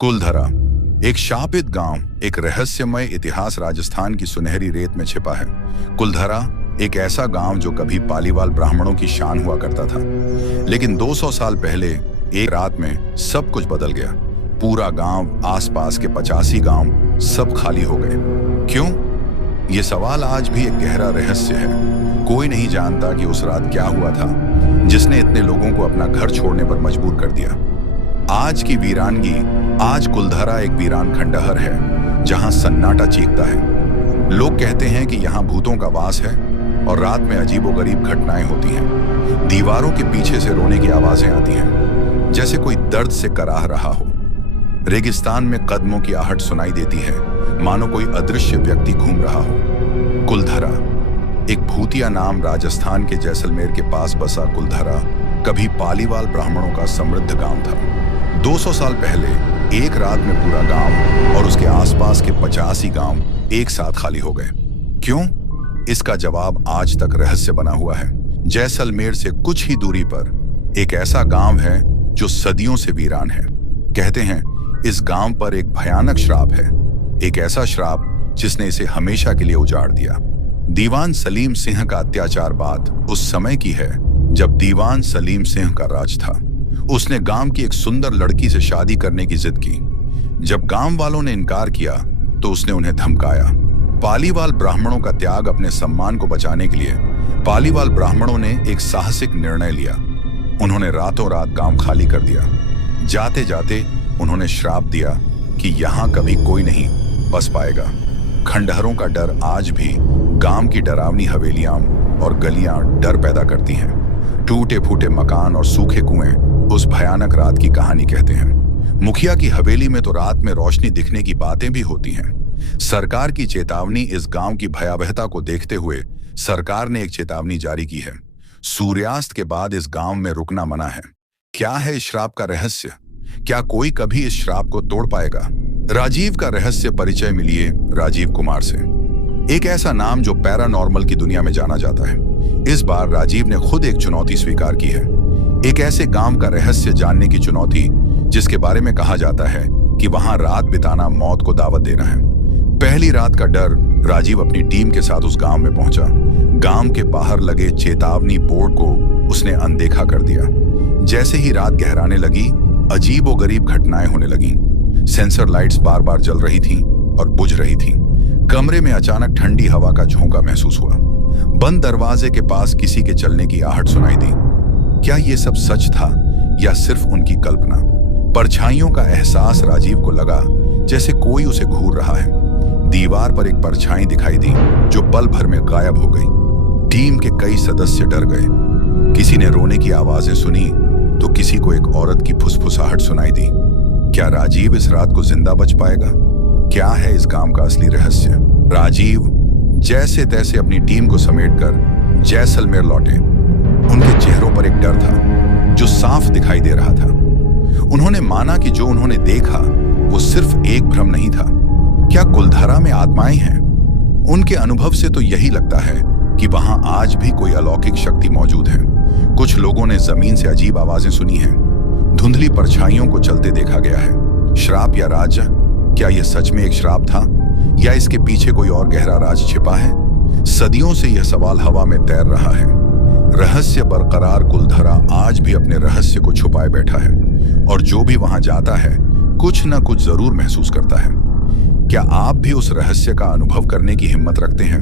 कुलधरा, एक शापित गांव, एक रहस्यमय इतिहास राजस्थान की सुनहरी रेत में छिपा है। कुलधरा एक ऐसा गांव जो कभी पालीवाल ब्राह्मणों की शान हुआ करता था, लेकिन 200 साल पहले एक रात में सब कुछ बदल गया। पूरा गांव, आसपास के 85 गांव सब खाली हो गए। क्यों? ये सवाल आज भी एक गहरा रहस्य है। कोई नहीं जानता कि उस रात क्या हुआ था जिसने इतने लोगों को अपना घर छोड़ने पर मजबूर कर दिया। आज की वीरानगी, आज कुलधरा एक वीरान खंडहर है जहां सन्नाटा चीखता है। लोग कहते हैं कि यहां भूतों का वास है और रात में अजीबोगरीब घटनाएं होती हैं। दीवारों के पीछे से रोने की आवाजें आती हैं, जैसे कोई दर्द से कराह रहा हो। रेगिस्तान में कदमों की आहट सुनाई देती है, मानो कोई अदृश्य व्यक्ति घूम रहा हो। कुलधरा, एक भूतिया नाम। राजस्थान के जैसलमेर के पास बसा कुलधरा कभी पालीवाल ब्राह्मणों का समृद्ध गांव था। 200 साल पहले एक रात में पूरा गांव और उसके आसपास के 85 गांव एक साथ खाली हो गए। क्यों? इसका जवाब आज तक रहस्य बना हुआ है। जैसलमेर से कुछ ही दूरी पर एक ऐसा गांव है जो सदियों से वीरान है। कहते हैं इस गांव पर एक भयानक श्राप है, एक ऐसा श्राप जिसने इसे हमेशा के लिए उजाड़ दिया। दीवान सलीम सिंह का अत्याचार बात उस समय की है जब दीवान सलीम सिंह का राज था। उसने गांव की एक सुंदर लड़की से शादी करने की जिद की। जब गांव वालों ने इनकार किया तो उसने उन्हें धमकाया। पालीवाल ब्राह्मणों का त्याग, अपने सम्मान को बचाने के लिए पालीवाल ब्राह्मणों ने एक साहसिक निर्णय लिया। उन्होंने रातों रात गांव खाली कर दिया। जाते जाते उन्होंने श्राप दिया कि यहां कभी कोई नहीं बस पाएगा। खंडहरों का डर आज भी गांव की डरावनी हवेलियां और गलियां डर पैदा करती हैं। टूटे फूटे मकान और सूखे कुएं उस भयानक रात की कहानी कहते हैं। मुखिया की हवेली में तो रात में रोशनी दिखने की बातें भी होती हैं। सरकार की चेतावनी, इस गांव की भयावहता को देखते हुए सरकार ने एक चेतावनी जारी की है। सूर्यास्त के बाद इस गांव में रुकना मना है। क्या है इस श्राप का रहस्य? क्या कोई कभी इस श्राप को तोड़ पाएगा? राजीव का रहस्य परिचय मिलिए राजीव कुमार से, एक ऐसा नाम जो पैरानॉर्मल की दुनिया में जाना जाता है। इस बार राजीव ने खुद एक चुनौती स्वीकार की है, एक ऐसे गांव का रहस्य जानने की चुनौती जिसके बारे में कहा जाता है कि वहां रात बिताना मौत को दावत देना है। पहली रात का डर, राजीव अपनी टीम के साथ उस गांव में पहुंचा। गांव के बाहर लगे चेतावनी बोर्ड को उसने अनदेखा कर दिया। जैसे ही रात गहराने लगी, अजीबोगरीब घटनाएं होने लगी। सेंसर लाइट्स बार बार जल रही थीं और बुझ रही थीं। कमरे में अचानक ठंडी हवा का झोंका महसूस हुआ। बंद दरवाजे के पास किसी के चलने की आहट सुनाई दी। क्या ये सब सच था या सिर्फ उनकी कल्पना? परछाइयों का एहसास राजीव को लगा जैसे कोई उसे घूर रहा है। दीवार पर एक परछाई दिखाई दी जो पल भर में गायब हो गई। टीम के कई सदस्य डर गए। किसी ने रोने की आवाजें सुनी तो किसी को एक औरत की फुसफुसाहट सुनाई दी। क्या राजीव इस रात को जिंदा बच पाएगा? क्या है इस काम का असली रहस्य? राजीव जैसे तैसे अपनी टीम को समेटकर जैसलमेर लौटे। उनके चेहरों पर एक डर था जो साफ दिखाई दे रहा था। उन्होंने माना कि जो उन्होंने देखा वो सिर्फ एक भ्रम नहीं था। क्या कुलधरा में आत्माएं हैं? उनके अनुभव से तो यही लगता है कि वहां आज भी कोई अलौकिक शक्ति मौजूद है। कुछ लोगों ने जमीन से अजीब आवाजें सुनी हैं। धुंधली परछाइयों को चलते देखा गया है। श्राप या राज? क्या यह सच में एक श्राप था या इसके पीछे कोई और गहरा राज छिपा है? सदियों से यह सवाल हवा में तैर रहा है। रहस्य बरकरार, कुलधरा आज भी अपने रहस्य को छुपाए बैठा है और जो भी वहां जाता है कुछ न कुछ जरूर महसूस करता है। क्या आप भी उस रहस्य का अनुभव करने की हिम्मत रखते हैं?